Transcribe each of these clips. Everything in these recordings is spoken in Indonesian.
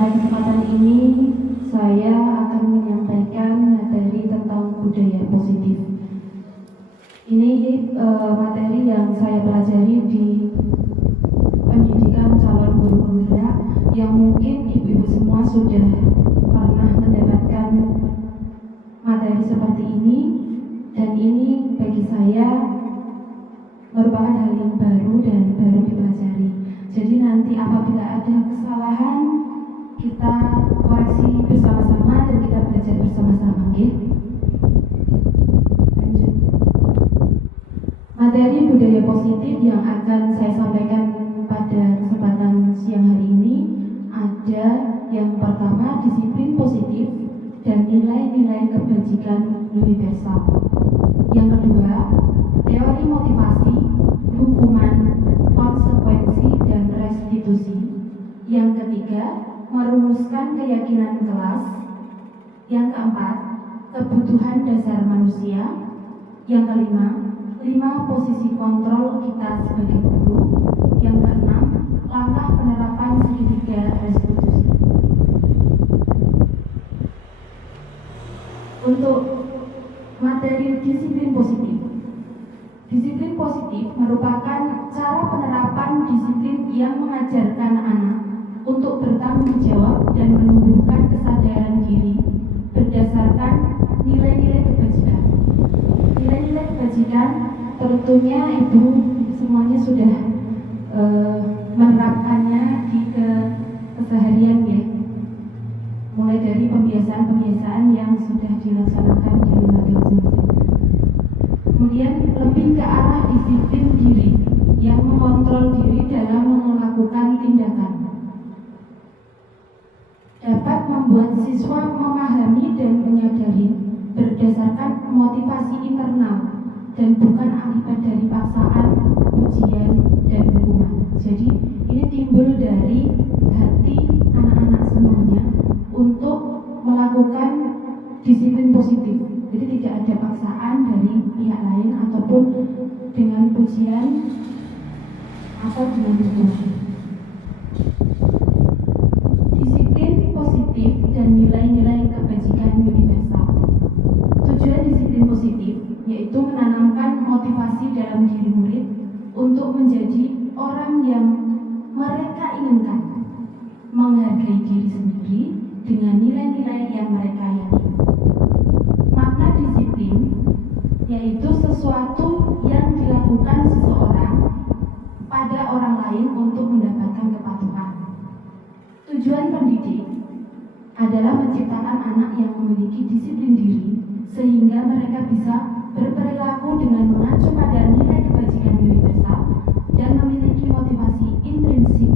Pada kesempatan ini saya akan menyampaikan materi tentang budaya positif. Ini materi yang saya pelajari di pendidikan calon guru penggerak, yang mungkin ibu-ibu semua sudah pernah mendapatkan materi seperti ini, dan ini bagi saya merupakan hal yang baru dan baru dipelajari. Jadi nanti apabila ada kesalahan, kita koreksi bersama-sama dan kita belajar bersama-sama, okay? Lanjut. Materi budaya positif yang akan saya sampaikan pada kesempatan siang hari ini ada yang pertama, disiplin positif dan nilai-nilai kebajikan universal. Yang kedua, teori motivasi, hukuman, konsekuensi, dan restitusi. Yang ketiga, merumuskan keyakinan kelas. Yang keempat, kebutuhan dasar manusia. Yang kelima, 5 posisi kontrol kita sebagai guru. Yang keenam, langkah penerapan segitiga restitusi. Untuk materi disiplin positif. Disiplin positif merupakan cara penerapan disiplin yang mengajarkan anak untuk bertanggung jawab dan menumbuhkan kesadaran diri berdasarkan nilai-nilai kebajikan. Nilai-nilai kebajikan tentunya ibu semuanya sudah menerapkannya di keseharian, ya. Mulai dari pembiasaan-pembiasaan yang sudah dilaksanakan di lembaga masing-masing. Kemudian lebih ke arah disiplin diri yang mengontrol diri dalam melakukan tindakan. Dapat membuat siswa memahami dan menyadari berdasarkan motivasi internal dan bukan akibat dari paksaan, ujian, dan hukuman. Jadi ini timbul dari hati anak-anak semuanya untuk melakukan disiplin positif. Jadi tidak ada paksaan dari pihak lain ataupun dengan pujian atau dengan hukuman. Disiplin positif dan nilai-nilai kebajikan universal. Tujuan disiplin positif yaitu menanamkan motivasi dalam diri murid untuk menjadi orang yang mereka inginkan, menghargai diri sendiri dengan nilai-nilai yang mereka yakini. Makna disiplin yaitu sesuatu yang dilakukan seseorang pada orang lain untuk mendapatkan kepatuhan. Tujuan pendidik adalah menciptakan anak yang memiliki disiplin diri sehingga mereka bisa berperilaku dengan mengacu pada nilai kebajikan universal dan memiliki motivasi intrinsik,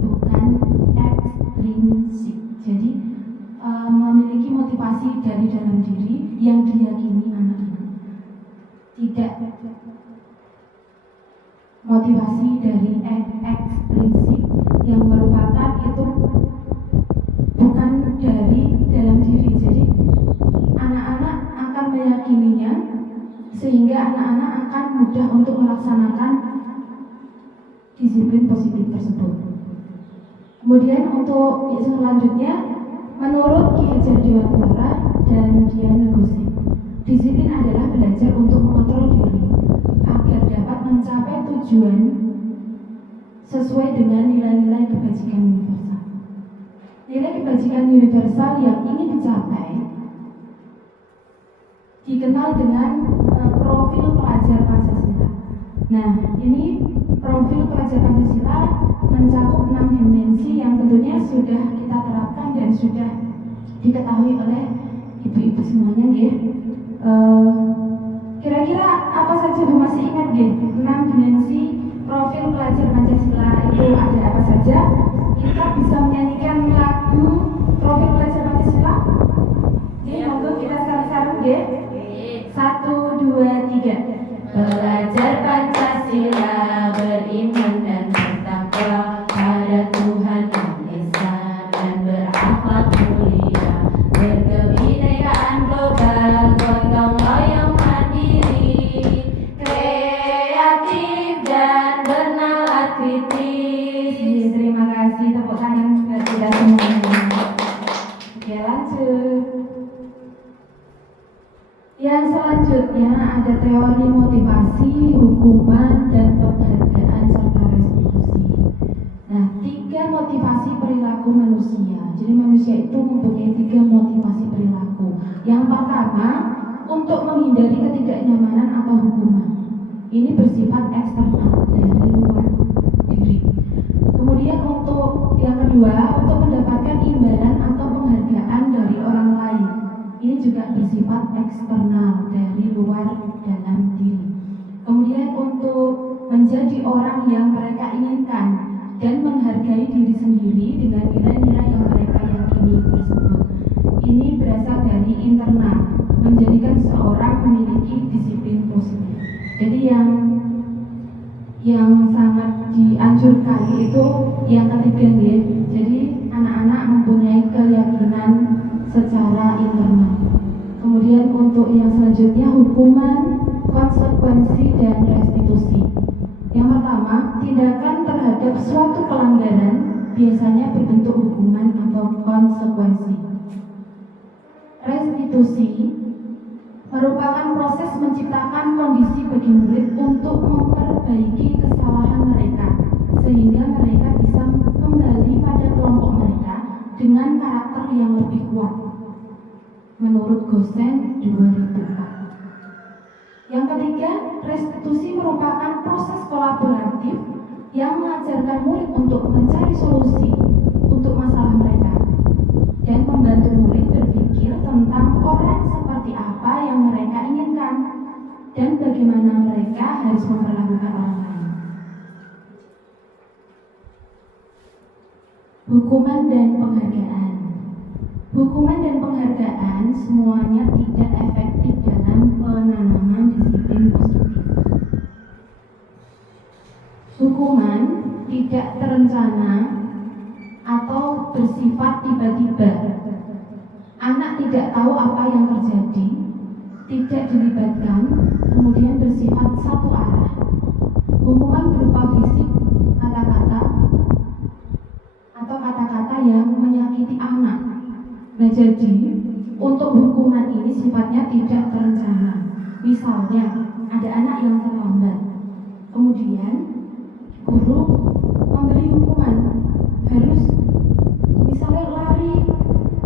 bukan ekstrinsik. Jadi memiliki motivasi dari dalam diri yang diyakini anak ini, tidak motivasi dari ekstrinsik yang merupakan itu bukan dari dalam diri. Jadi anak-anak akan meyakininya sehingga anak-anak akan mudah untuk melaksanakan disiplin positif tersebut. Kemudian untuk selanjutnya, menurut Ki Hajar Dewantara dan Dian Negosi, disiplin adalah belajar untuk mengontrol diri agar dapat mencapai tujuan sesuai dengan nilai-nilai kebajikan universal. Nilai kebajikan universal yang ingin dicapai dikenal dengan profil pelajar Pancasila. Nah, ini profil pelajar Pancasila mencakup 6 dimensi yang tentunya sudah kita terapkan dan sudah diketahui oleh ibu-ibu semuanya, nggih. Kira-kira apa saja Bu masih ingat, nggih? 6 dimensi profil pelajar Pancasila itu ada apa saja? Kita bisa menyanyikan lagu profil pelajar Pancasila. Ini monggo kita sarung-sarung, nggih. 1, 2, 3. Belajar Pancasila, beriman dan bertakwa pada Tuhan Yang Esa dan berakhlak mulia, berkebinekaan global, gotong royong mandiri, kreatif dan bernalar kritis. Terima kasih, tepuk tangan buat kita semuanya. ada teori motivasi, hukuman, dan penghargaan serta restitusi. Nah, 3 motivasi perilaku manusia. Jadi manusia itu mempunyai 3 motivasi perilaku. Yang pertama, untuk menghindari ketidaknyamanan atau hukuman. Ini bersifat eksternal dari luar diri. Kemudian untuk yang kedua, untuk mendapatkan imbalan atau penghargaan dari orang lain. Ini juga bersifat eksternal dari luar dalam diri. Kemudian untuk menjadi orang yang mereka inginkan dan menghargai diri sendiri dengan nilai-nilai yang mereka yakini tersebut. Ini berasal dari internal, menjadikan seorang memiliki disiplin positif. Jadi yang sangat dianjurkan itu yang ketiga ya. Jadi anak-anak mempunyai keyakinan secara internal. Kemudian untuk yang selanjutnya hukuman, konsekuensi, dan restitusi. Yang pertama, tindakan terhadap suatu pelanggaran biasanya berbentuk hukuman atau konsekuensi. Restitusi merupakan proses menciptakan kondisi bagi murid untuk memperbaiki kesalahan mereka sehingga mereka bisa kembali pada kelompok mereka dengan karakter yang lebih kuat. Menurut Gosen 2004. Yang ketiga, restitusi merupakan proses kolaboratif yang mengajarkan murid untuk mencari solusi untuk masalah mereka dan membantu murid berpikir tentang orang seperti apa yang mereka inginkan dan bagaimana mereka harus memperlakukan orang lain. Hukuman dan penghargaan. Hukuman dan penghargaan semuanya tidak efektif dalam penanaman disiplin positif. Hukuman tidak terencana atau bersifat tiba-tiba. Anak tidak tahu apa yang terjadi, tidak dilibatkan, kemudian bersifat satu arah. Hukuman berupa fisik, kata-kata, atau kata-kata yang menyakiti anak. Nah, jadi untuk hukuman ini sifatnya tidak terencana. Misalnya, ada anak yang terlambat, kemudian guru memberi hukuman, harus misalnya lari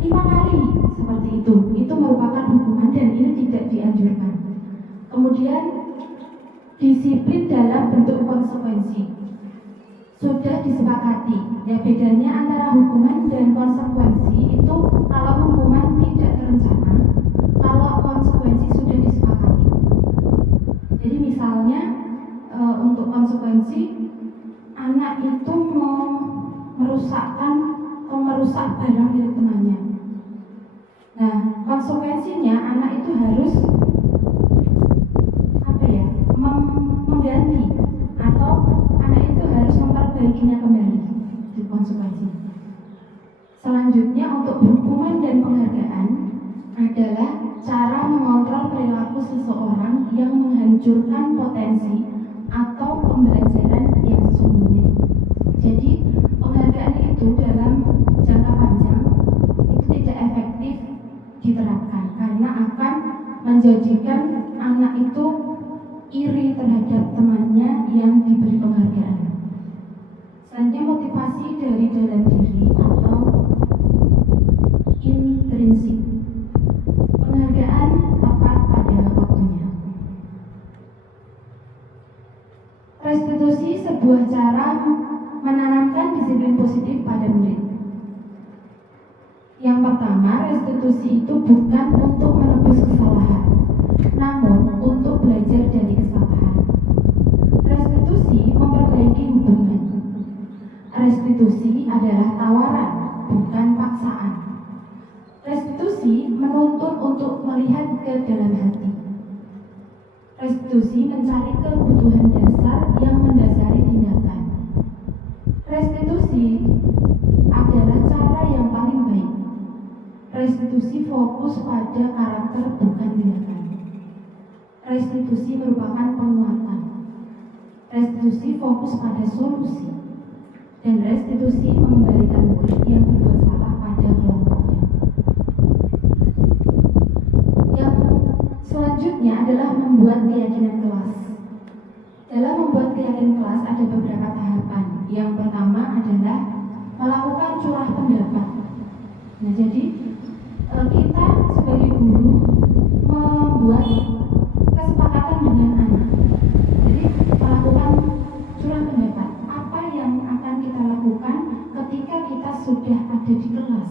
5 kali seperti itu merupakan hukuman dan ini tidak dianjurkan. Kemudian disiplin dalam bentuk konsekuensi sudah disepakati. Ya, bedanya antara hukuman dan konsekuensi itu kalau hukuman tidak terencana, kalau konsekuensi sudah disepakati. Jadi misalnya untuk konsekuensi anak itu mau merusak barang milik temannya. Nah, konsekuensinya anak itu harus mengganti atau anak itu harus memperbaikinya kembali. Itu konsekuensi. Selanjutnya untuk hukuman dan penghargaan adalah cara mengontrol perilaku seseorang yang menghancurkan potensi atau pembelajaran yang sesungguhnya. Jadi penghargaan itu dalam jangka panjang itu tidak efektif diterapkan karena akan menjadikan anak itu iri terhadap temannya yang diberi penghargaan. Selanjutnya motivasi dari dalam diri atau intrinsik. Penghargaan tepat pada waktunya. Restitusi sebuah cara menanamkan disiplin positif pada murid. Yang pertama, restitusi itu bukan untuk menebus kesalahan, namun untuk belajar dari kesalahan. Restitusi memperbaiki hubungan. Restitusi adalah tawaran, bukan paksaan. Restitusi menuntut untuk melihat ke dalam hati. Restitusi mencari kebutuhan dasar yang mendasari tindakan. Restitusi adalah cara yang paling baik. Restitusi fokus pada karakter bukan tindakan. Restitusi merupakan penguatan. Restitusi fokus pada solusi. Dan restitusi mengembalikan murid yang berbuat salah pada kelompoknya. Yang selanjutnya adalah membuat membuat keyakinan kelas. Dalam membuat keyakinan kelas ada beberapa tahapan. Yang pertama adalah melakukan curah pendapat. Nah, jadi kita sebagai guru membuat kesepakatan dengan anak. Jadi melakukan curah pendapat. Apa yang akan kita lakukan ketika kita sudah ada di kelas,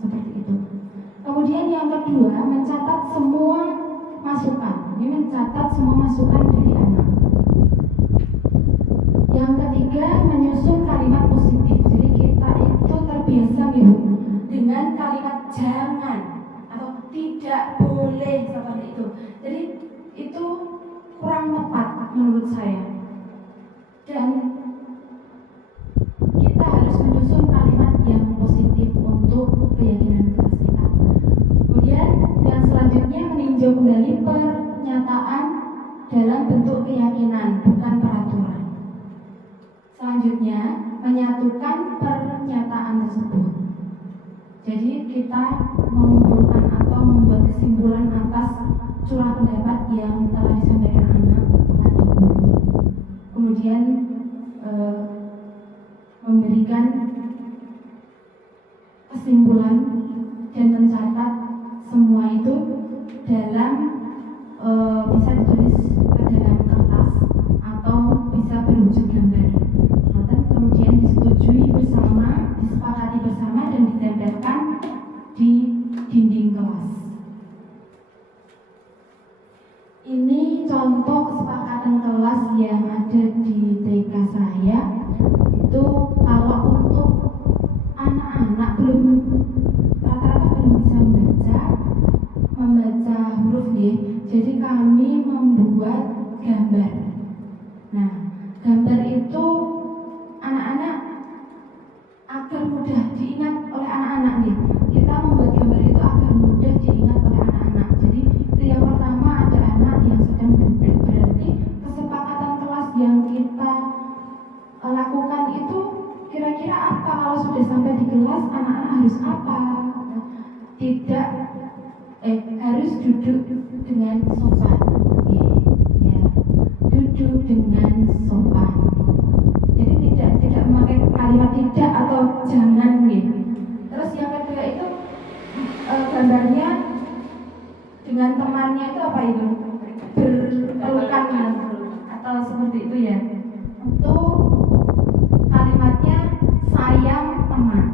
seperti itu. Kemudian yang kedua, mencatat semua masukan. Ini mencatat semua masukan dari anak. Yang ketiga, menyusun kalimat positif. Jadi kita itu terbiasa gitu dengan kalimat jangan atau tidak boleh seperti itu. Jadi itu kurang tepat menurut saya. Dan kita harus menyusun kalimat yang positif untuk keyakinan kelas kita. Kemudian yang selanjutnya meninjau kembali pernyataan dalam bentuk keyakinan, bukan peraturan. Selanjutnya menyatukan pernyataan tersebut. Jadi kita mengumpulkan atau membuat kesimpulan atas curah pendapat yang telah disampaikan anak kepada guru. Kemudian memberikan kesimpulan dan mencatat semua itu dalam bisa ditulis ke dalam kertas atau bisa berwujud gambar. Kemudian disetujui bersama, disepakati bersama dan ditempelkan di dinding kelas. Ini contoh kesepakatan kelas yang ada di TK saya. Itu kalau untuk anak-anak rata-rata belum bisa membaca huruf ya. Jadi kami membuat gambar. Nah, gambar itu anak-anak agar mudah diingat oleh anak-anak nih. Kita membuat gambar itu agar mudah diingat oleh anak-anak. Jadi itu yang pertama, ada anak yang sedang duduk. Berarti kesepakatan kelas yang kita lakukan itu kira-kira apa? Kalau sudah sampai di kelas, anak-anak harus apa? Tidak harus duduk dengan sopan. Ya. Duduk dengan sopan. Jadi tidak memakai kalimat tidak atau jangan gitu. Terus yang kedua itu gambarnya dengan temannya itu apa itu? Berpelukan atau seperti itu ya. Untuk kalimatnya sayang teman.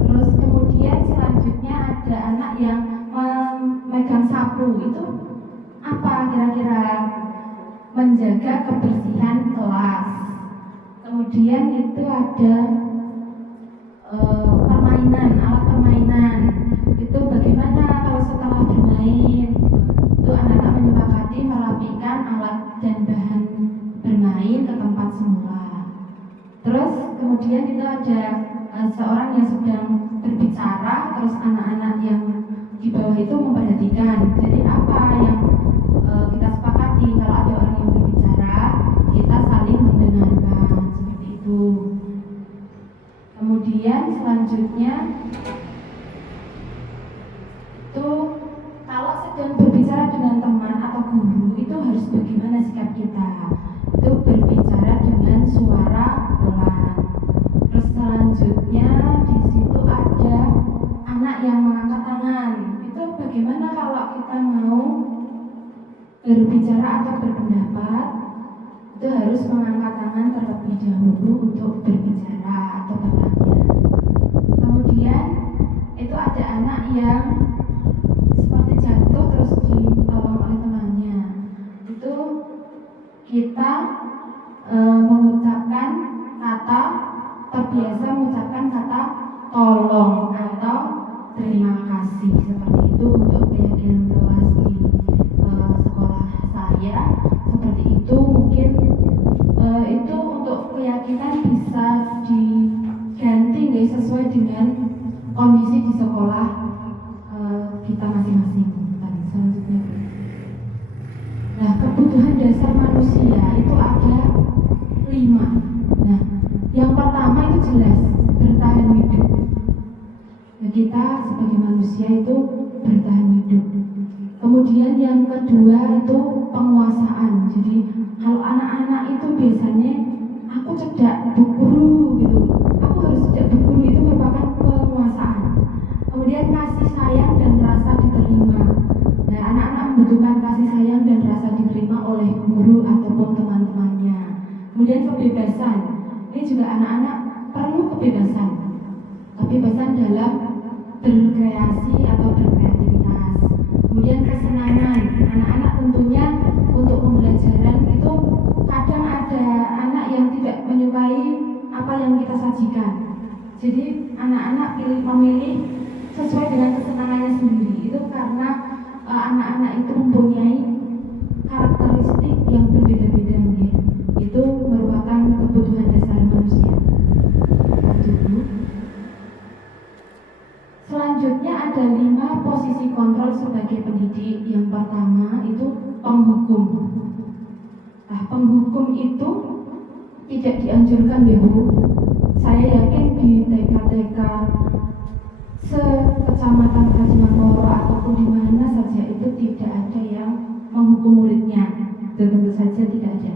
Terus kemudian selanjutnya ada anak yang memegang sapu, itu apa kira-kira? Menjaga kebersihan kelas. Kemudian itu ada permainan, alat permainan. Itu bagaimana kalau setelah bermain itu anak-anak menyepakati merapikan alat dan bahan bermain ke tempat semula. Terus kemudian itu ada seorang yang sedang berbicara, terus anak-anak yang di bawah itu memperhatikan. Jadi apa yang kita sepakati, kalau ada orang yang berbicara, kita saling mendengarkan, seperti itu. Kemudian selanjutnya itu kalau sedang berbicara dengan teman atau guru, itu harus bagaimana sikap kita? Itu berbicara dengan suara pelan. Terus selanjutnya di situ ada anak yang mengangkat tangan. Itu bagaimana kalau kita mau berbicara atau berpendapat? Itu harus mengangkat tangan terlebih dahulu untuk berbicara atau bertanya. Kemudian itu ada anak yang seperti jatuh terus ditolong oleh temannya. Itu kita mengucapkan kata, terbiasa mengucapkan kata tolong atau terima kasih, seperti itu untuk keyakinan kelas di sekolah saya. Seperti itu mungkin itu untuk keyakinan bisa diganti guys, sesuai dengan kondisi di sekolah kita masing-masing. Selanjutnya, nah kebutuhan dasar manusia itu ada 5. Nah yang pertama itu jelas bertahan hidup. Nah, kita sebagai manusia itu bertahan hidup. Kemudian yang kedua itu penguasaan. Jadi kalau anak-anak itu biasanya aku cedak Bu Guru gitu, aku harus cedak Bu Guru, itu merupakan penguasaan. Kemudian kasih sayang dan rasa diterima. Nah, anak-anak membutuhkan kasih sayang dan rasa diterima oleh guru ataupun teman-temannya. Kemudian kebebasan. Ini juga anak-anak perlu kebebasan. Kebebasan dalam berkreasi atau berkreativitas. Kemudian kesenangan. Anak-anak tentunya untuk pembelajaran itu kadang ada anak yang tidak menyukai apa yang kita sajikan. Jadi anak-anak memilih sesuai dengan kesenangannya sendiri. Itu karena anak-anak itu mempunyai karakteristik yang berbeda-beda, ya. Itu merupakan kebutuhan dasar manusia. Selanjutnya ada 5 posisi kontrol sebagai pendidik. Yang pertama itu penghukum. Nah, penghukum itu tidak dianjurkan, ya Bu. Saya yakin di TK-TK sekecamatan Kacimangkoro ataupun di mana saja itu tidak ada yang menghukum muridnya. Tentu saja tidak ada.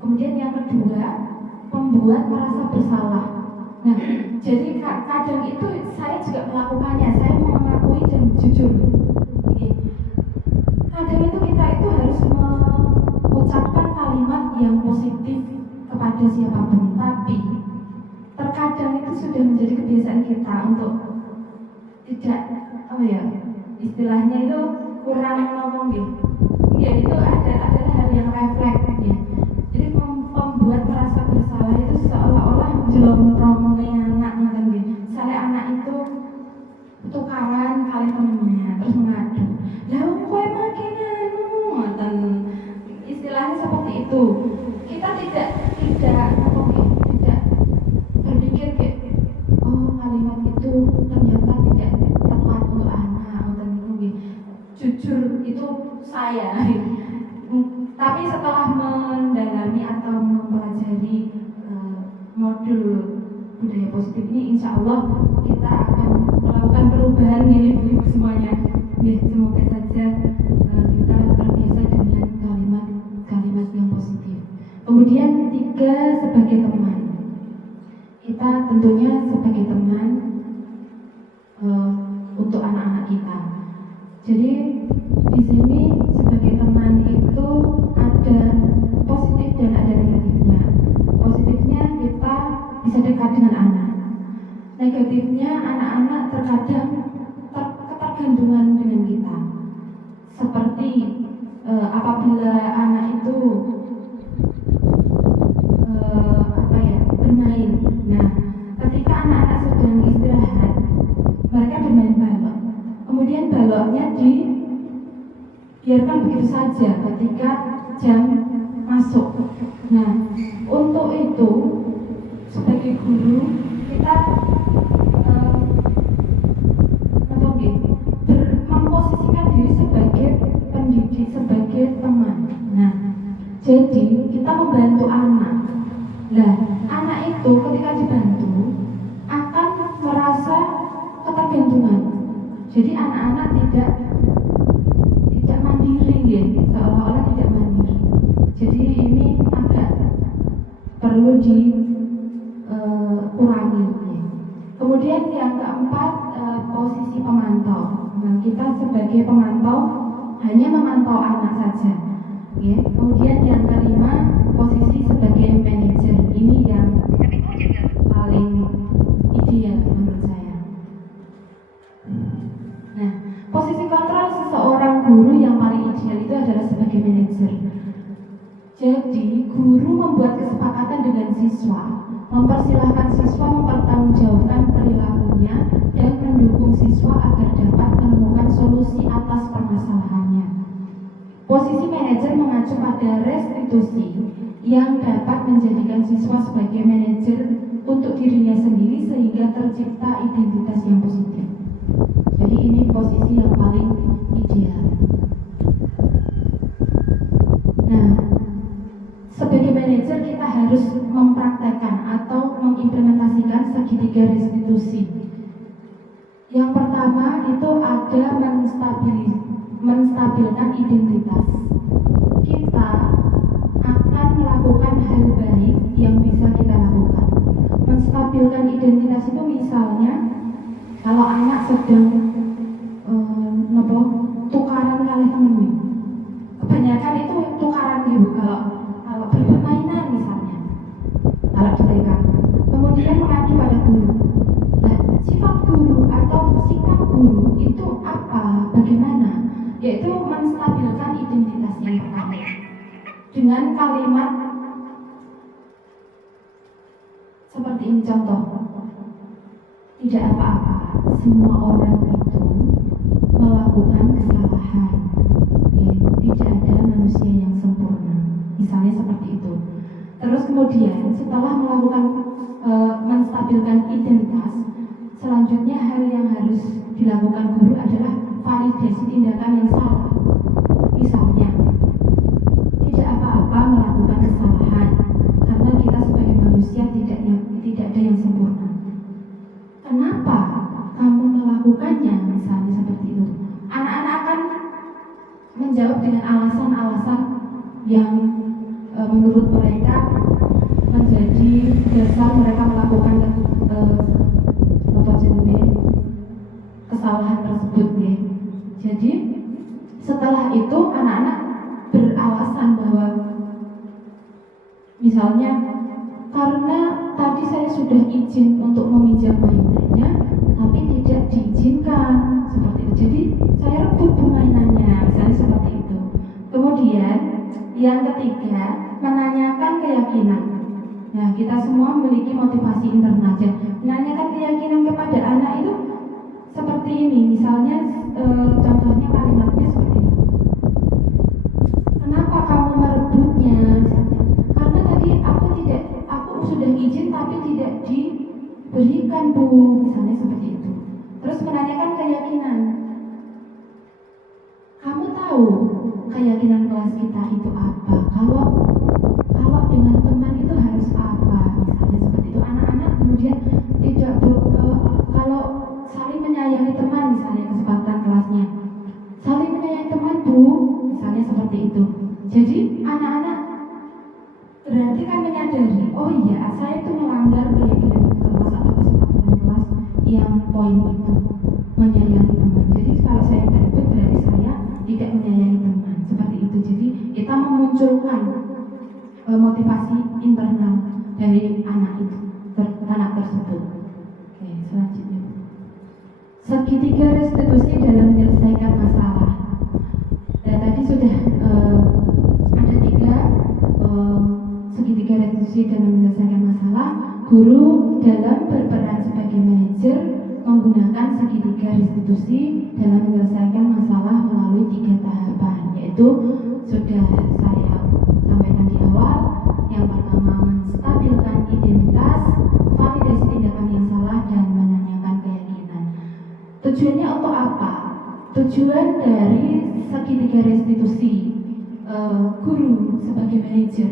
Kemudian yang kedua, membuat merasa bersalah. Nah, jadi kadang itu saya juga melakukannya. Saya mengakui dan jujur. Kadang itu kita itu harus mengucapkan kalimat yang positif kepada siapapun, tapi terkadang itu sudah menjadi kebiasaan kita untuk tidak, istilahnya itu kurang ngomong gitu. Ya, itu adalah hal yang refleks, ya. Jadi membuat merasa bersalah itu seolah-olah jelom-romongnya anak gitu. Misalnya anak itu tukaran kali temennya terus mengadu, lah kowe makin ngoten, istilahnya seperti itu. Kita tidak berpikir kayak, oh kalimat itu ternyata tidak tepat untuk anak ngoten gitu. Jujur itu saya. Tapi setelah mendalami atau mempelajari modul budaya positif ini, insya Allah kita akan melakukan perubahan, ya ibu semuanya. Ya, semoga saja kita terbiasa dengan kalimat-kalimat yang positif. Kemudian 3, sebagai teman. Kita tentunya sebagai teman untuk anak-anak kita. Jadi di sini sebagai teman itu ada positif dan ada negatifnya. Positifnya kita bisa dekat dengan anak. Negatifnya anak-anak terkadang ketergantungan dengan kita. Seperti apabila anak itu bermain. Nah, ketika anak-anak sedang istirahat, mereka bermain balok. Kemudian baloknya dibiarkan begitu saja ketika jam masuk. Nah, untuk itu sebagai guru kita memposisikan diri sebagai pendidik, sebagai teman. Nah, jadi kita membantu anak. Nah, anak itu ketika dibantu akan merasa ketergantungan. Jadi anak-anak tidak mandiri, ya, seolah-olah tidak mandiri. Jadi ini agak perlu dikurangi. Ya. Kemudian yang keempat, posisi pemantau. Nah, kita sebagai pemantau hanya memantau anak saja. Ya. Kemudian yang kelima, posisi sebagai manajer. Ini yang paling ideal menurut saya. Nah, posisi kontrol seseorang guru yang paling ideal itu adalah sebagai manajer. Jadi, guru membuat kesepakatan dengan siswa, mempersilahkan siswa mempertanggungjawabkan perilakunya dan mendukung siswa agar dapat menemukan solusi atas permasalahannya. Posisi manajer mengacu pada restitusi yang dapat menjadikan siswa sebagai manajer untuk dirinya sendiri sehingga tercipta identitas yang positif. Jadi ini posisi yang paling ideal. Nah, sebagai manajer kita harus mempraktekkan atau mengimplementasikan segitiga restitusi. Yang pertama pertama itu ada menstabilkan identitas. Kita akan melakukan hal baik yang bisa kita lakukan. Menstabilkan identitas itu misalnya kalau anak sedang tukaran kali temen, kebanyakan itu tukaran gitu kalau berpermainan misalnya, kalau di TK, kemudian mengadu pada guru. Nah, sifat guru atau sikap guru itu apa, bagaimana? Yaitu menstabilkan identitas yang pertama dengan kalimat seperti ini, contoh, tidak apa-apa, semua orang itu melakukan kesalahan, tidak ada manusia yang sempurna, misalnya seperti itu. Terus kemudian setelah melakukan menstabilkan identitas, selanjutnya hal yang harus dilakukan guru adalah validasi tindakan yang salah. Misalnya, tidak apa-apa melakukan kesalahan karena kita sebagai manusia tidak ada yang sempurna. Kenapa kamu melakukannya? Misalnya seperti itu. Anak-anak akan menjawab dengan alasan-alasan yang menurut mereka menjadi dasar mereka melakukan kesalahan tersebut, ya. Jadi setelah itu anak-anak beralasan bahwa misalnya karena tadi saya sudah izin untuk meminjam mainannya tapi tidak diizinkan, seperti itu. Jadi saya rebut mainannya, misalnya seperti itu. Kemudian yang ketiga, menanyakan keyakinan. Nah, kita semua memiliki motivasi internal. Menanyakan keyakinan kepada anak itu seperti ini, misalnya contohnya kalimatnya seperti ini. Kenapa kamu merebutnya? Misalnya, karena tadi aku sudah izin tapi tidak diberikan, Bu, misalnya seperti itu. Terus menanyakan keyakinan. Kamu tahu keyakinan kelas kita itu apa? Kalau dengan teman itu harus apa? Misalnya seperti itu. Anak-anak kemudian tidak kalau saling menyayangi teman, misalnya kesepakatan kelasnya, saling menyayangi teman, Bu, misalnya seperti itu. Jadi anak-anak berarti kan menyadari, oh iya, saya itu melanggar keyakinan kelas atau kesepakatan kelas yang poin itu, menyayangi teman. Jadi kalau saya berebut berarti saya tidak menyayangi teman, seperti itu. Jadi kita memunculkan motivasi internal dari anak tersebut. Oke, selanjutnya. Segitiga restitusi dalam menyelesaikan masalah. Dan tadi sudah ada 3 segitiga restitusi dalam menyelesaikan masalah. Guru dalam berperan sebagai manajer menggunakan segitiga restitusi dalam menyelesaikan masalah melalui 3 tahapan, yaitu sudah saya sampaikan di awal. Yang pertama, menstabilkan identitas, validasi tindakan yang salah, dan menanyakan keyakinan. Tujuannya untuk apa? Tujuan dari segitiga restitusi guru sebagai manajer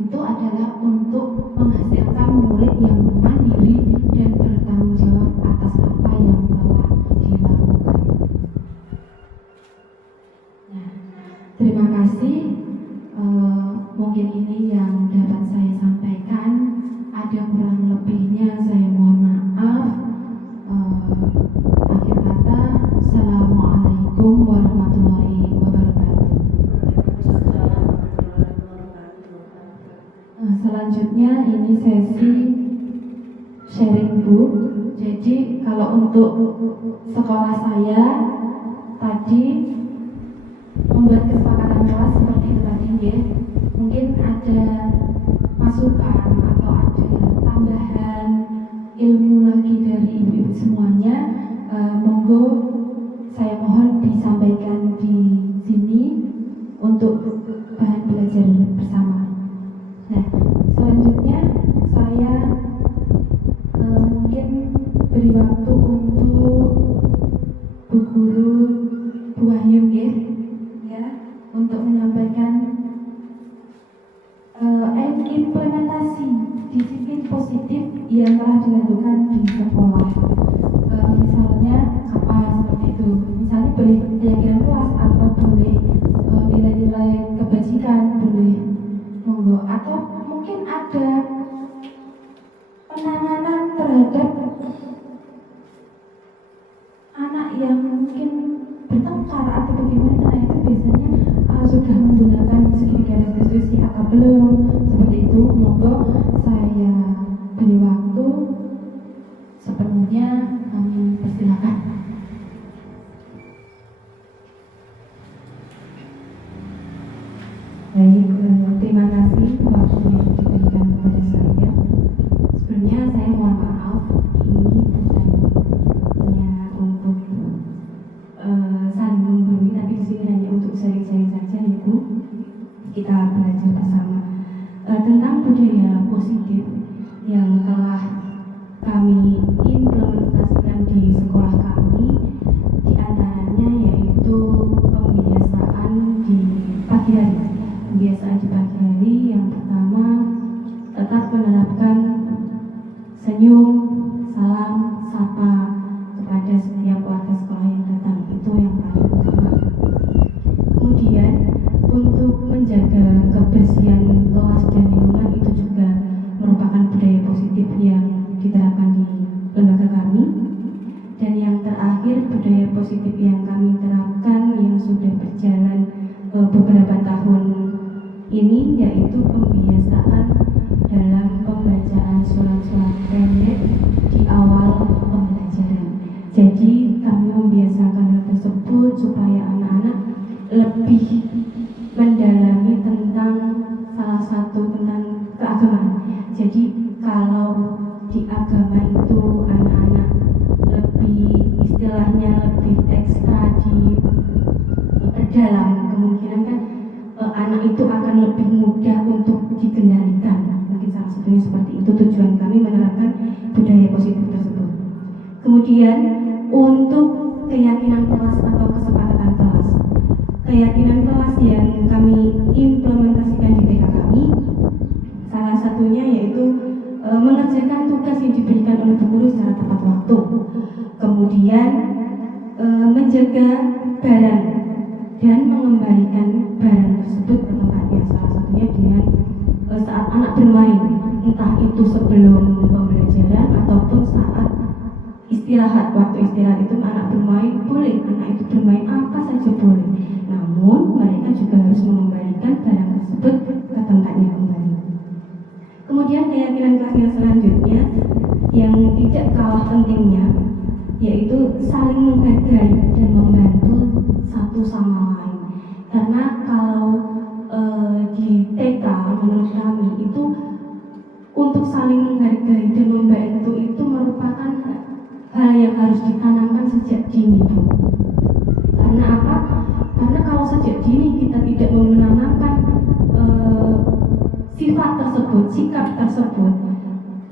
itu adalah untuk menghasilkan murid yang mandiri dan bertanggung jawab atas apa yang telah dilakukan. Nah, terima kasih. Mungkin ini yang dapat saya sampaikan. Ada kurang lebihnya saya mohon maaf. Akhir kata, Assalamualaikum warahmatullahi wabarakatuh. Selanjutnya ini sesi sharing, Bu. Jadi kalau untuk sekolah saya tadi membuat kesepakatan kelas seperti itu tadi, ya. Mungkin ada masukan atau ada tambahan ilmu lagi dari ibu-ibu semuanya, monggo saya mohon disampaikan di sini untuk bahan belajar bersama. Nah, selanjutnya saya mungkin beri waktu untuk Bu Guru Bu Wahyu, ya, untuk menyampaikan implementasi disiplin positif yang telah dilakukan di sekolah. Misalnya apa boleh keyakinan kelas atau boleh nilai-nilai kebajikan, boleh monggo, atau mungkin ada penanganan terhadap anak yang mungkin bertengkar atau bagaimana, itu biasanya sudah menggunakan segitiga restitusi atau belum, seperti itu. Monggo saya beri waktu sepenuhnya, kami persilakan. Baik, terima kasih waktu yang diberikan kepada saya. Sebelumnya saya mohon maaf, ini bukannya untuk saling menggurui, tapi di sini hanya untuk sharing-sharing saja, Ibu. Kita belajar bersama tentang budaya positif yang telah kami implementasikan di sekolah kami. Di antaranya yaitu pembiasaan di pagi hari. Pembiasaan di pagi hari yang pertama, tetap menerapkan senyum, salam, sapa kepada setiap warga sekolah yang datang. Itu yang paling utama. Kemudian untuk menjaga kebersihan kelas dan lingkungan, itu juga merupakan budaya positif yang diterapkan di lembaga kami. Dan yang terakhir, budaya positif yang kami terapkan yang sudah berjalan beberapa tahun ini, yaitu pembiasaan dalam pembacaan surat-surat pendek di awal pembelajaran. Jadi kami membiasakan hal tersebut supaya anak-anak lebih mendalami tentang salah satu tentang keagamaan. Jadi kalau di agama itu anak-anak lebih, istilahnya lebih ekstra di perdalam, kemungkinan kan anak itu akan lebih mudah untuk dikendalikan. Mungkin salah satunya seperti itu tujuan kami menerapkan budaya positif tersebut. Kemudian untuk keyakinan kelas atau kesepakatan kelas, keyakinan kelas yang kami implementasikan di TK kami, salah satunya yaitu mengerjakan tugas yang diberikan oleh bu guru secara tepat waktu. Kemudian menjaga barang dan mengembalikan barang tersebut ke tempatnya, salah satunya dengan saat anak bermain, entah itu sebelum pembelajaran ataupun saat istirahat. Waktu istirahat itu anak bermain boleh, anak itu bermain apa saja boleh, namun mereka juga harus mengembalikan barang tersebut ke tempatnya kembali. Kemudian keyakinan kelas yang selanjutnya yang tidak kalah pentingnya yaitu saling menghargai dan membantu satu sama lain. Karena kalau di TK menurut kami itu untuk saling menghargai dan membantu itu merupakan hal yang harus ditanamkan sejak dini. Karena apa? Karena kalau sejak dini kita tidak menanamkan sifat tersebut, sikap tersebut,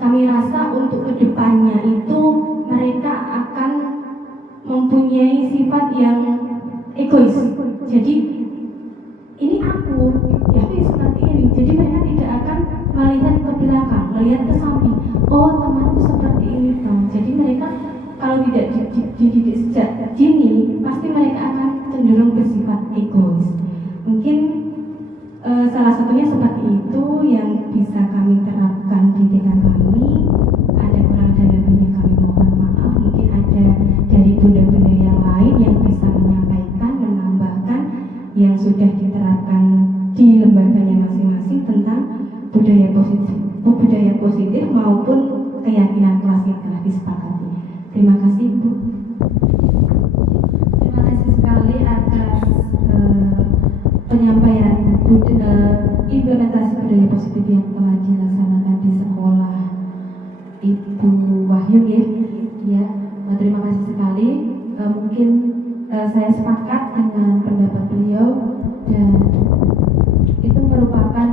kami rasa untuk kedepannya itu mereka akan mempunyai sifat yang egois. Jadi ini aku, ya ini seperti ini. Jadi mereka tidak akan melihat ke belakang, melihat ke samping. Oh, temanku seperti ini dong. Jadi mereka kalau tidak dididik sejak dini, pasti mereka akan cenderung bersifat egois. Mungkin salah satunya seperti itu yang bisa kami terapkan di TK kami. Ada kurang dan lebihnya kami mohon maaf. Mungkin ada dari bunda-bunda yang lain yang bisa menyampaikan, menambahkan yang sudah diterapkan di lembaganya masing-masing tentang budaya positif maupun keyakinan kelas yang telah disepakati. Terima kasih, Bu. Terima kasih sekali atas penyampaian implementasi budaya positif yang telah dilaksanakan di sekolah Ibu Wahyu, ya. Terima kasih sekali. Mungkin saya sepakat dengan pendapat beliau dan itu merupakan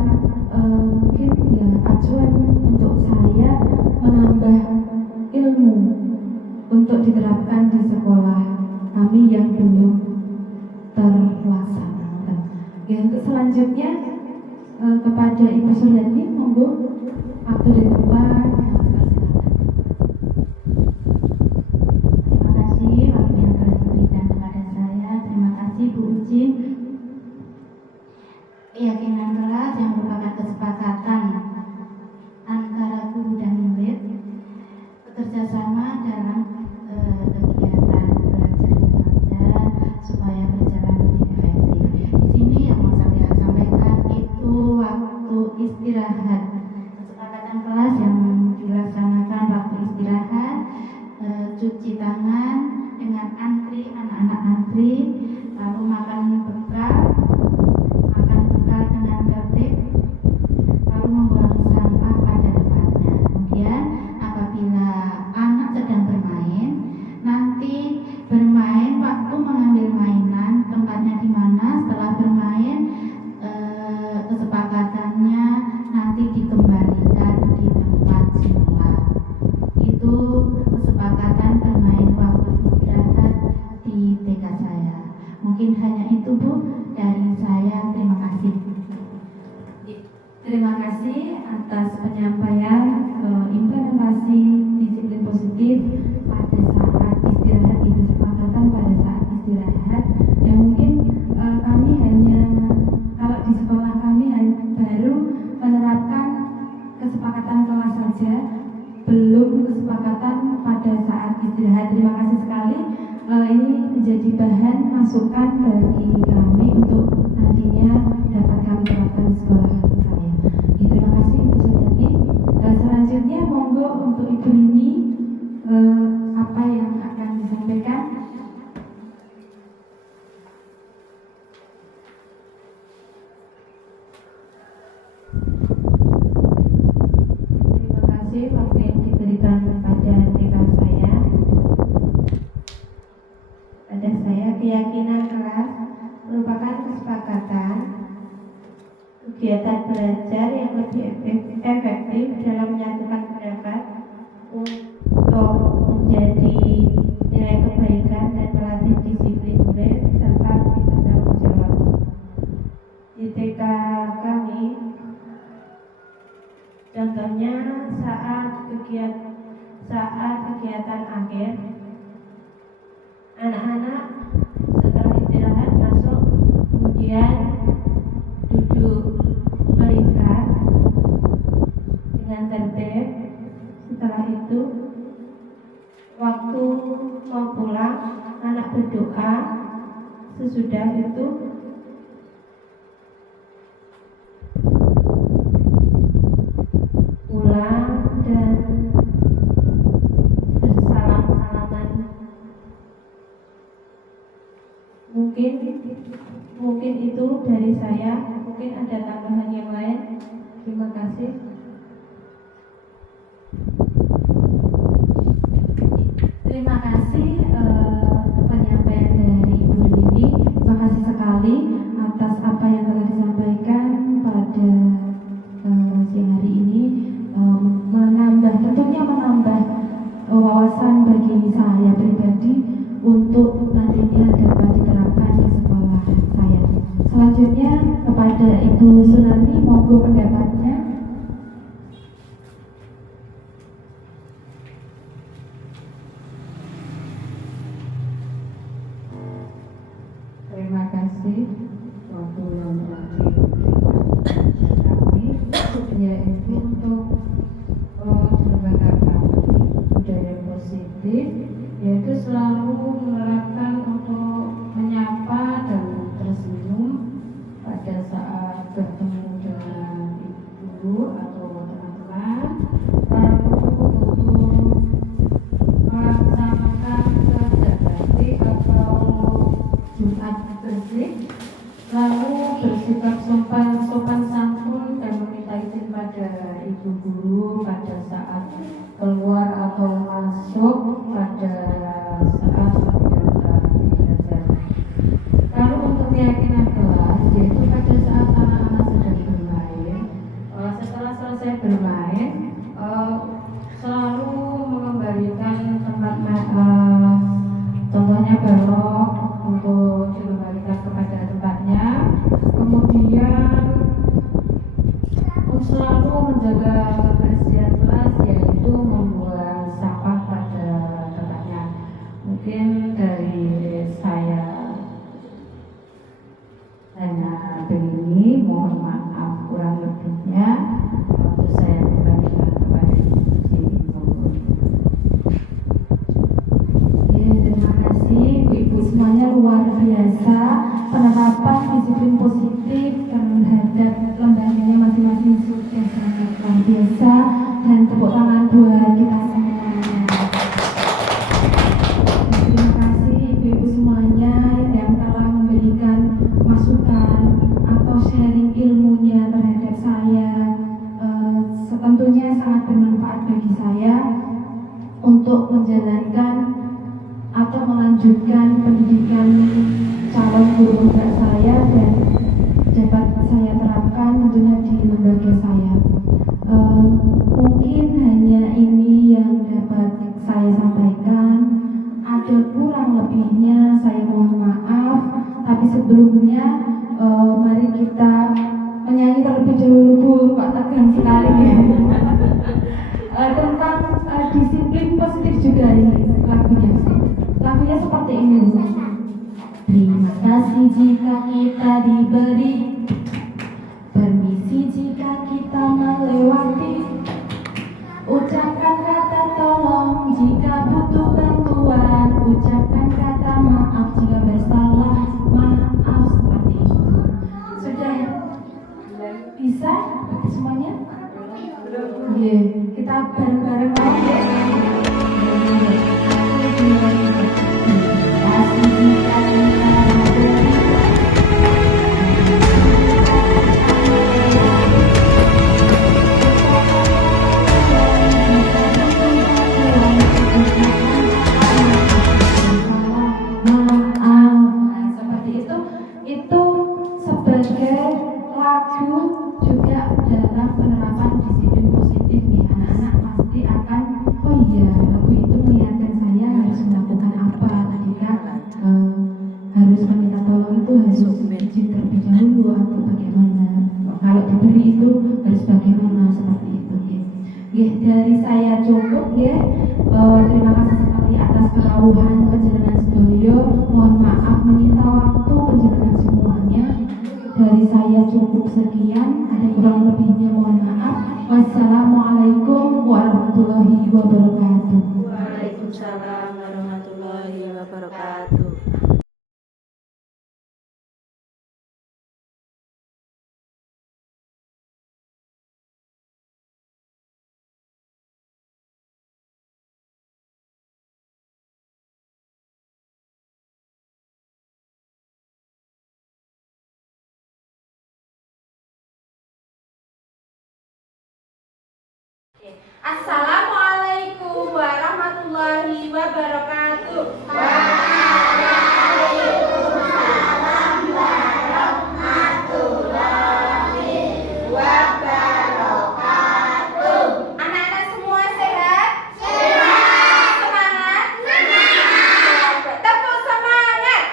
mungkin ya acuan untuk saya menambah ilmu untuk diterapkan di sekolah kami yang belum terlaksana. Ya, untuk selanjutnya kepada Ibu Suryani, monggo waktu dan tempat. Terima kasih waktu yang telah diberikan kepada saya maghrib, lalu makan bekal dengan tertib, lalu membuang sampah pada tempatnya. Kemudian apabila anak sedang bermain, nanti bermain waktu mengambil mainan, tempatnya di mana. Setelah bermain, kesepakatannya nanti dikembalikan di tempat semula. Itu kesepakatan bermain waktu istirahat di TK saya. Mungkin hanya itu, Bu, dari saya. Terima kasih. Terima kasih atas penyampaian implementasi disiplin positif pada saat istirahat, di kesepakatan pada saat istirahat. Yang mungkin kami hanya, kalau di sekolah kami baru menerapkan kesepakatan kelas saja, belum kesepakatan pada saat istirahat. Terima kasih sekali. Ini menjadi bahan masukan bagi kami untuk nantinya dapat kami terapkan di sekolah saya. Terima kasih Ibu Suryani. Selanjutnya monggo untuk Ibu Rini, apa yang akan disampaikan? Terima kasih waktu yang diberikan pada TK saya. Pada saya, keyakinan kelas merupakan kesepakatan kegiatan belajar yang lebih efektif dalam menyatukan pendapat untuk menjadi nilai kebaikan dan melatih disiplin murid serta lebih bertanggung jawab. Di TK kami, contohnya saat kegiatan akhir, anak-anak setelah istirahat masuk, kemudian duduk melingkar dengan tertib. Setelah itu, waktu mau pulang, anak berdoa. Sesudah itu, pulang dan bersalam-salaman. Mungkin itu dari saya. Mungkin ada tambahan yang lain. Terima kasih. Terima kasih penyampaian dari Ibu Rini. Terima kasih sekali atas apa yang telah disampaikan pada siang hari ini. Tentunya menambah wawasan bagi saya pribadi untuk nantinya dapat diterapkan di sekolah saya. Selanjutnya kepada Ibu Sunarni, monggo pendapatnya. Terima kasih waktu yang terakhir kami, yaitu untuk lembaga kami budaya positif, yaitu selalu menerapkan untuk menyapa dan tersenyum pada saat bertemu dengan ibu atau teman-teman, lalu untuk melaksanakan kerja bakti atau Jumat bersih, lalu bersikap sopan santun dan meminta izin pada ibu guru pada saat keluar atau masuk pada saat kegiatan belajar. Lalu untuk keyakinan kelas, yaitu pada saat anak-anak sedang bermain, setelah selesai bermain, selalu mengembalikan tempat contohnya balok untuk dikembalikan kepada tempatnya. Kemudian selalu menjaga kebersihan kelas, yaitu membuang sampah pada tempatnya. Mungkin dari saya hanya begini, mohon maaf kurang lebihnya. Waktu saya kembalikan kepada Ibu. Terima kasih Ibu semuanya, luar biasa penerapan disiplin positif terhadap lembaganya masing-masing sudah sangat luar biasa, dan tepuk tangan buat kita semuanya. Terima kasih Ibu-ibu semuanya guru penggerak saya dan dapat saya terapkan tentunya di lembaga saya. Mungkin hanya ini yang dapat saya sampaikan. Ada kurang lebihnya saya mohon maaf. Tapi sebelumnya mari kita menyanyi terlebih dahulu Bu, Pak tegang sekali ya. Tentang disiplin positif juga ini lagunya. Lagunya seperti ini Bu. Terima kasih jika kita diberi, permisi jika kita melewati, ucapkan kata tolong jika butuh bantuan, ucapkan kata maaf jika bersalah, maaf seperti itu. Sudah bisa semuanya? Iya, kita bareng-bareng lagi ya. Kasih jika kita diberi, itu sebagai lagu juga dalam penerapan disiplin positif nih. Anak-anak pasti akan, oh iya lagu itu mengingatkan saya harus melakukan apa ketika harus meminta tolong itu harus izin terlebih dahulu atau bagaimana, kalau diberi itu harus bagaimana, seperti itu ya. Dari saya cukup ya. Terima kasih sekali atas kerawuhan panjenengan sedoyo. Mohon maaf menyita waktu panjenengan semuanya. Dari saya cukup sekian. Ada kurang lebihnya mohon maaf. Wassalamualaikum warahmatullahi wabarakatuh. Waalaikumsalam warahmatullahi wabarakatuh. Assalamualaikum warahmatullahi wabarakatuh. Anak-anak semua sehat? Sehat. Semangat? Semangat. Tepuk semangat.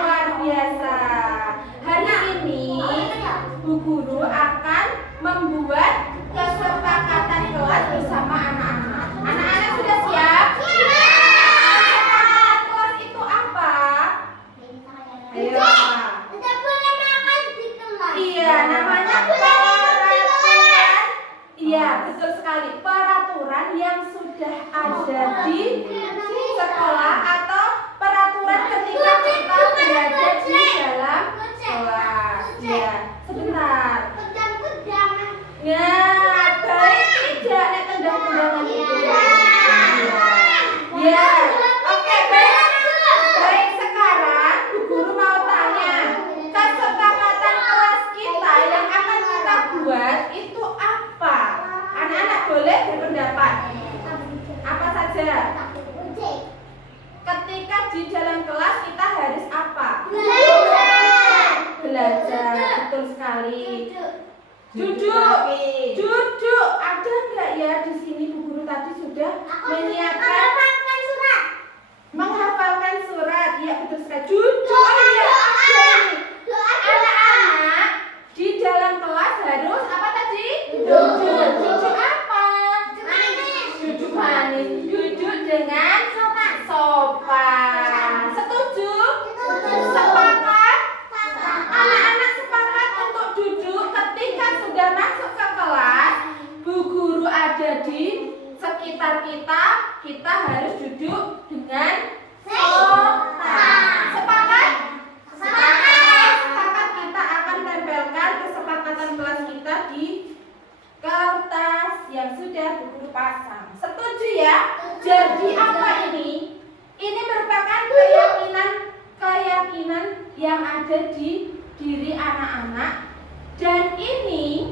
Luar biasa. Hari ini Bu Guru akan membuat kesepakatan kelas bersama anak-anak. Anak-anak sudah siap? Kesepakatan kelas itu apa? Ayo apa? Iya, namanya peraturan. Iya, betul sekali. Peraturan yang sudah ada di sekolah atau peraturan ketika kita berada di dalam kelas. Iya, sebentar. Nah, baik tidak nek tendang-tendangan itu. Ya, oke baik. Baik, sekarang Bu Guru mau tanya, kesepakatan kelas kita yang akan kita buat itu apa? Anak-anak boleh berpendapat. Apa saja? Ketika di dalam kelas kita harus apa? Belajar, betul sekali. Duduk. Ada nggak ya di sini Bu Guru tadi sudah menyiapkan menghafalkan surat? Ya betul sekali. Duduk. Oh iya, ada ini. Anak-anak di dalam kelas harus apa tadi? Duduk. Duduk apa? Duduk manis. Duduk dengan sopan. Setuju? Sepakat? Anak-anak sepakat untuk duduk ketika sudah masuk ke kelas. Bu Guru ada di sekitar kita, kita harus duduk dengan sopan. Sepakat? Sepakat, kita akan tempelkan kesepakatan kelas kita di kertas yang sudah Bu Guru pasang. Setuju ya? Jadi apa ini? Ini merupakan keyakinan yang ada di diri anak-anak, dan ini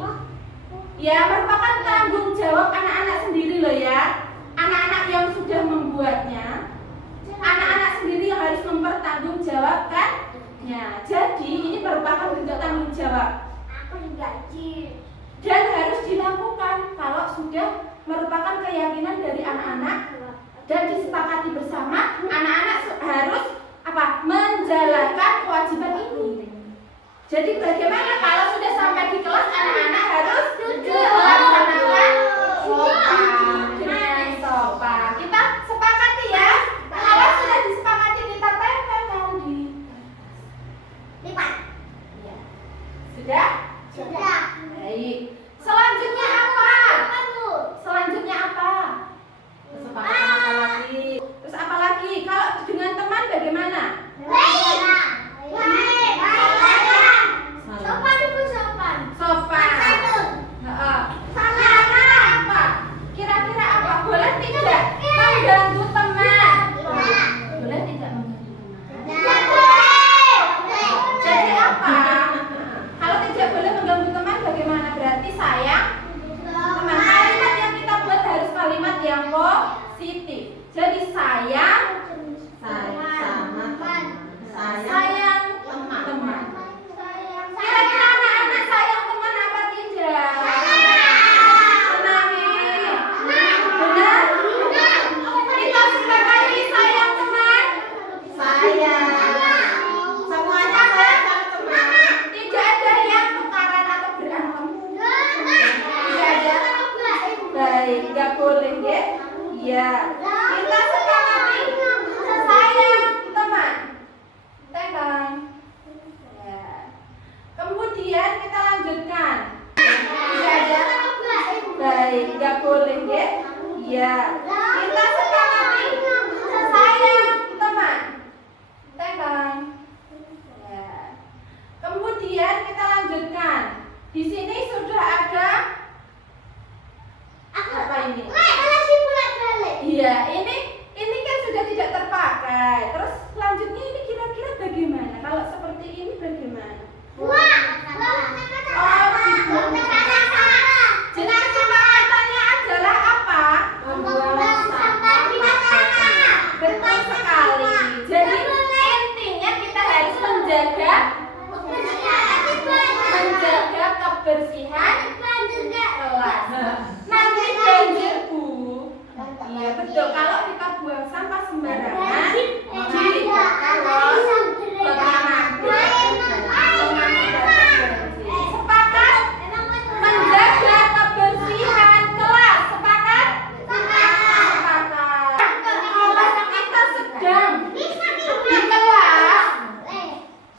ya merupakan tanggung jawab anak-anak sendiri loh ya. merupakan keyakinan dari anak-anak dan disepakati bersama. Anak-anak harus menjalankan kewajiban ini. Jadi bagaimana kalau sudah sampai di kelas anak-anak harus melaksanakan sopan dengan sopan. Kita sepakati ya. Kalau sudah disepakati kita tempel di lipat. Ya. Sudah? Sudah. Baik. Selanjutnya apa? Selanjutnya apa? Kesepakatan apa lagi? Terus apa lagi? Kalau dengan teman bagaimana? Sopan. Kira-kira apa? Kira-kira apa? Boleh tidak mengganggu teman? Boleh tidak mengganggu teman? Jadi apa? Kalau tidak boleh mengganggu teman bagaimana? Berarti sayang teman. Kalimat yang kita buat harus kalimat yang positif. Jadi sayang teman. Kira-kira anak-anak sayang teman apa tidak? Benar? Kita sepakati sayang teman. Semuanya sayang teman. Tidak ada yang tukaran atau berantem. Tidak ada. Baik, nggak boleh ya? Iya. Kita sepakati sayang teman. Teman. Ya. Kemudian kita lanjutkan. Tidak ada. Baik, nggak boleh ya? Iya. Kita sepakati sayang teman. Teman. Ya. Kemudian kita lanjutkan. Di sini sudah ada apa ini? Iya, ini kan sudah tidak terpakai. Terus selanjutnya ini kira-kira bagaimana? Kalau seperti ini bagaimana? Jadi kesepakatannya adalah apa? Betul sekali. Jadi intinya kita harus menjaga kebersihan kelas. Nanti banjir, Bu. Iya betul. Kalau kita buang sampah sembarangan di terus sepakat menjaga kebersihan kelas. Sepakat? Sepakat. Kalau kita sedang di kelas,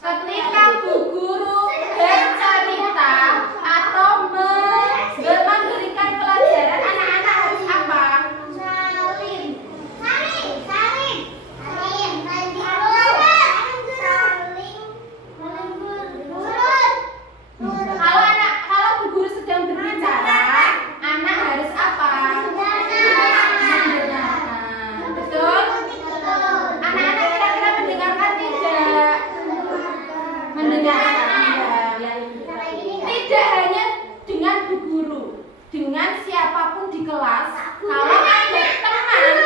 ketika Bu Guru bercerita atau memberikan pelajaran, anak-anak harus apa? Kalau Bu Guru sedang berbicara, anak harus apa? Mendengarkan. Betul? Anak-anak kira-kira mendengarkan tidak? Mendengarkan. Tidak hanya dengan Bu Guru, dengan siapapun di kelas. Kalau ada teman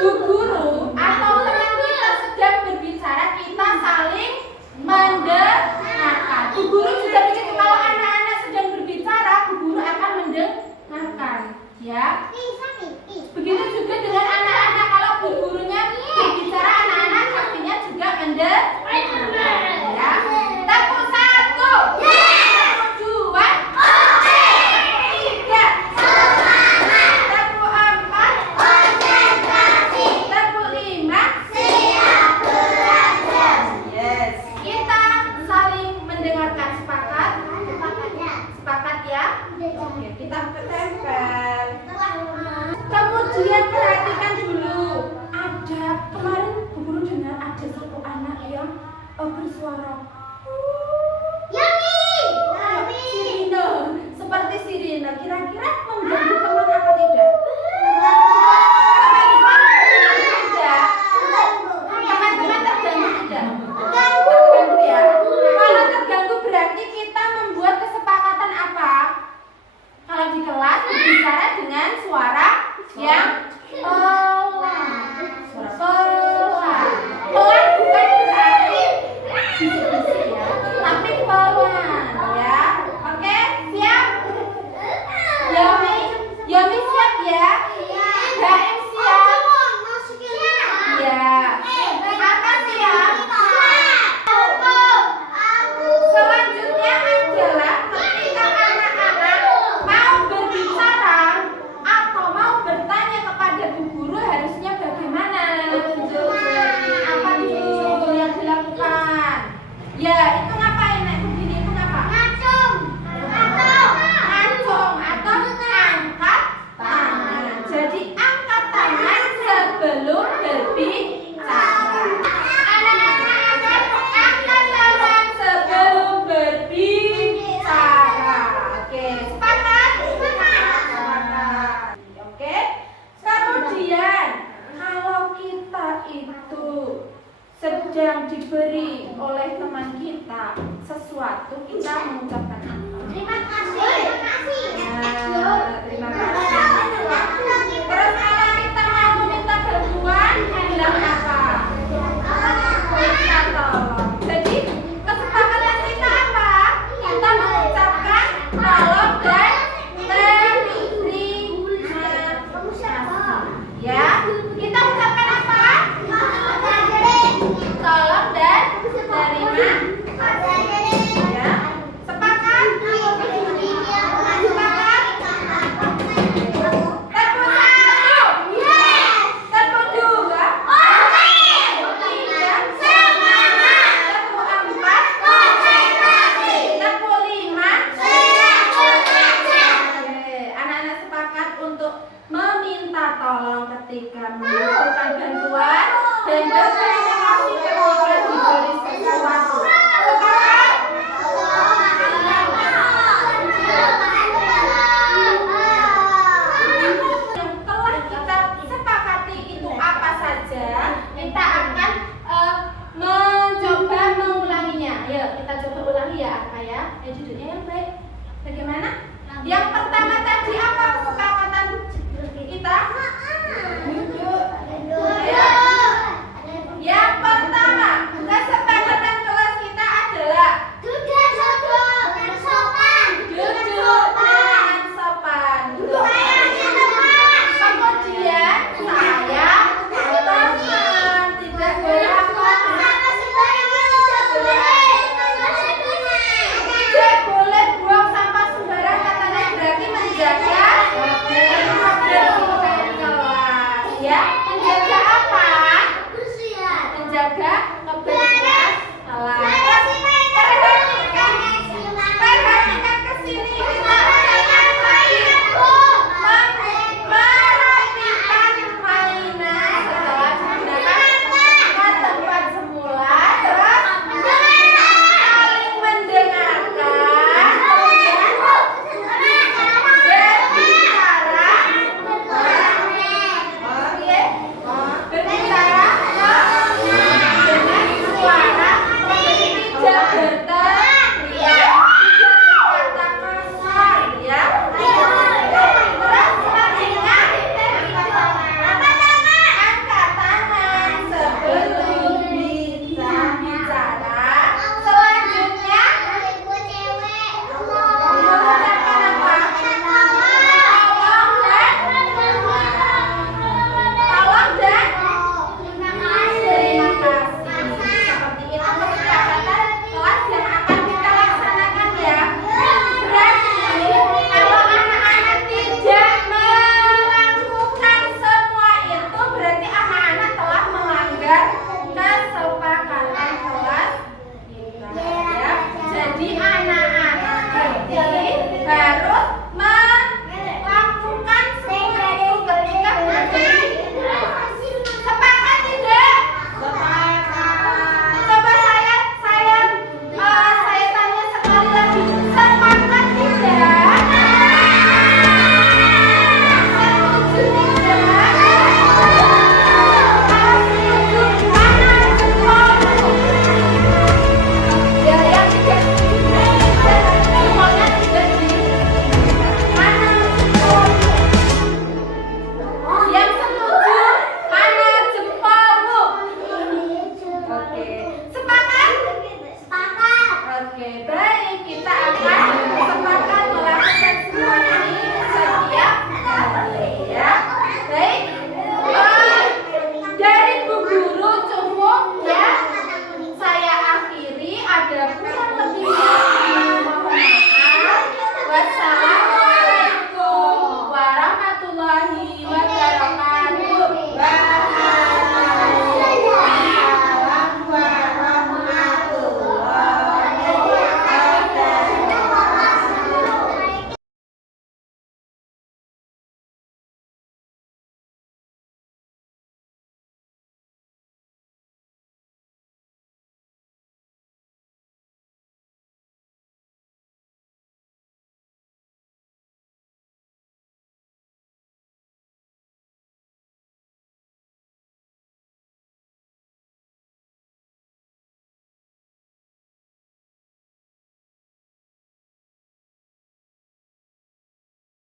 Bu Guru atau teman kita sedang berbicara, kita saling mendengarkan. Bu Guru juga bikin kalau anak-anak sedang berbicara, Bu Guru akan mendengarkan. Ya. Begitu juga dengan anak-anak, kalau Bu Gurunya berbicara, anak-anak pastinya juga mendengarkan. Ya. Tepuk 1, tepuk 2, tepuk 3, tepuk 4, tepuk 5. Yes. Kita saling mendengarkan. Sepakat? Sepakat ya? Oke, kita tempel. Kemudian perhatikan dulu. Ada kemarin Bu Guru dengar ada satu anak yang bersuara sirine, seperti sirine. Kira-kira mengganggu teman apa tidak? Teman-teman terganggu tidak? Terganggu ya. Kalau terganggu berarti kita membuat kesepakatan apa? Kalau di kelas berbicara dengan suara yang pelan. Pelan bukan berarti bisik-bisik ya, tapi pelan ya. Oke, siap? Yomi sesuatu kita mengucapkan apa? Terima kasih. Terima kasih. Terus kalau kita mau meminta bantuan, bilang apa? Minta tolong. Jadi kesepakatan kita apa? Kita mengucapkan tolong dan terima kasih. Ya, kita ucapkan apa? Tolong dan terima. Ya, sepakat? Sepakat? Tepuk satu. Tepuk dua. Tepuk tiga. Tepuk empat. Tepuk lima. Oke, anak-anak sepakat untuk meminta tolong ketika membutuhkan bantuan dan berterima